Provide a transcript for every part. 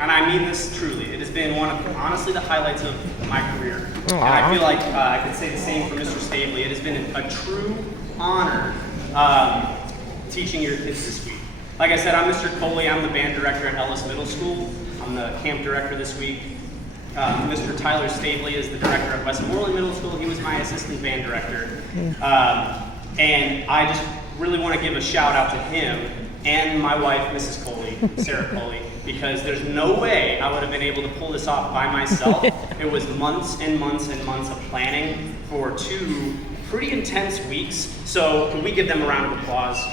and I mean this truly, it has been one of, honestly, the highlights of my career. And I feel like I could say the same for Mr. Stabley. It has been a true honor teaching your kids this week. Like I said, I'm Mr. Coley. I'm the band director at Ellis Middle School. I'm the camp director this week. Mr. Tyler Stabley is the director at Westmoreland Middle School. He was my assistant band director. And I just really want to give a shout out to him and my wife, Mrs. Coley, Sarah Coley, because there's no way I would have been able to pull this off by myself. It was months and months and months of planning for 2 pretty intense weeks. So can we give them a round of applause?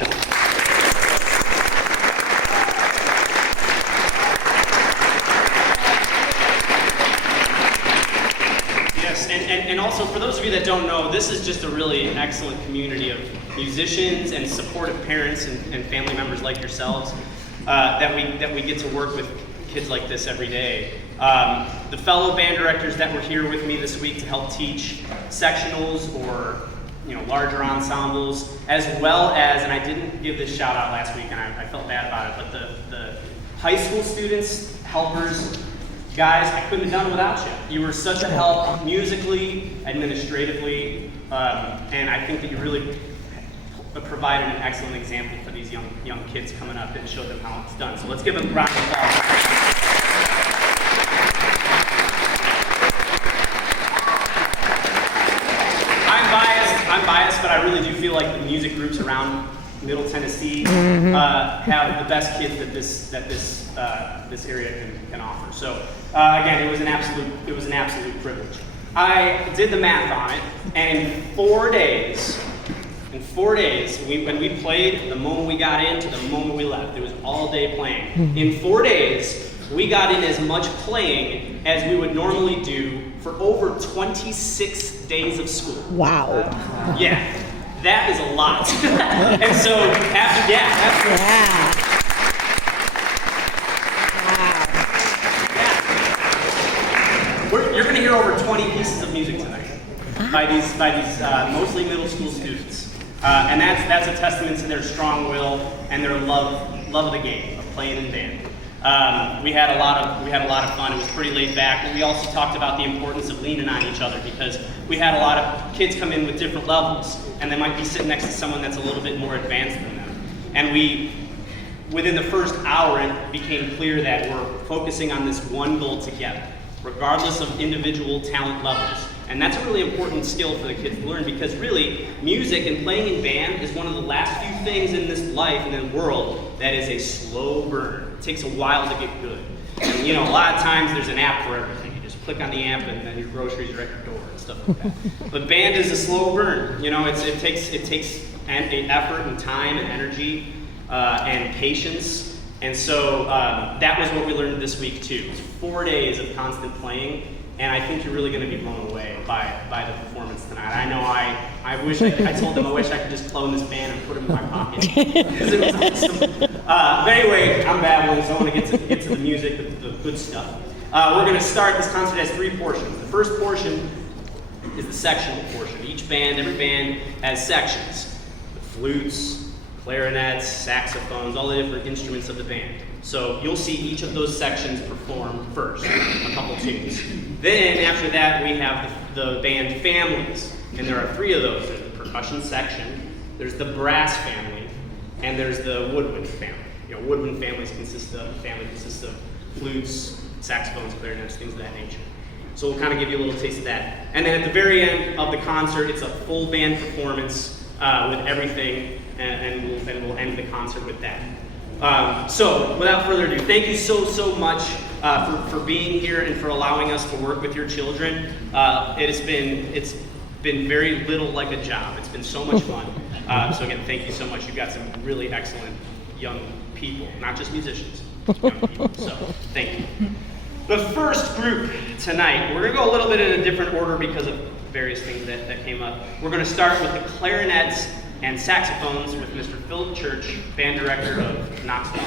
And also, for those of you that don't know, this is just a really excellent community of musicians and supportive parents and family members like yourselves that we get to work with kids like this every day. The fellow band directors that were here with me this week to help teach sectionals or larger ensembles, as well as, and I didn't give this shout out last week and I felt bad about it, but the high school students, helpers, guys, I couldn't have done it without you. You were such a help musically, administratively, and I think that you really provided an excellent example for these young kids coming up and showed them how it's done. So let's give them a round of applause. I'm biased, but I really do feel like the music groups around Middle Tennessee have the best kids that this area can offer. So again, it was an absolute privilege. I did the math on it, and in 4 days, when we played, the moment we got in to the moment we left, it was all day playing. In 4 days, we got in as much playing as we would normally do for over 26 days of school. Wow. Yeah. That is a lot. And so, after. You're going to hear over 20 pieces of music tonight by these mostly middle school students. And that's a testament to their strong will and their love of the game, of playing in band. We had a lot of fun. It was pretty laid back, but we also talked about the importance of leaning on each other because we had a lot of kids come in with different levels, and they might be sitting next to someone that's a little bit more advanced than them. And within the first hour, it became clear that we're focusing on this one goal together, regardless of individual talent levels. And that's a really important skill for the kids to learn because really, music and playing in band is one of the last few things in this life and in the world that is a slow burn. It takes a while to get good. And a lot of times there's an app for everything. You just click on the app and then your groceries are at your door and stuff like that. But band is a slow burn. It takes effort and time and energy and patience. And so that was what we learned this week too. It was 4 days of constant playing. And I think you're really going to be blown away by the performance tonight. I know I wish I told them I wish I could just clone this band and put them in my pocket because it was awesome. But anyway, I'm babbling, so I want to get to the music, the good stuff. We're going to start. This concert has 3 portions. The first portion is the sectional portion. Every band has sections: the flutes, clarinets, saxophones, all the different instruments of the band. So you'll see each of those sections perform first, a couple tunes. Then after that, we have the band families, and there are 3 of those. There's the percussion section, there's the brass family, and there's the woodwind family. Woodwind families consists of flutes, saxophones, clarinets, things of that nature. So we'll kind of give you a little taste of that. And then at the very end of the concert, it's a full band performance with everything, and we'll end the concert with that. So, without further ado, thank you so much for being here and for allowing us to work with your children. It's been very little like a job. It's been so much fun. So again, thank you so much. You've got some really excellent young people, not just musicians, young people. So, thank you. The first group tonight, we're going to go a little bit in a different order because of various things that came up. We're going to start with the clarinets and saxophones with Mr. Philip Church, band director of Knoxville.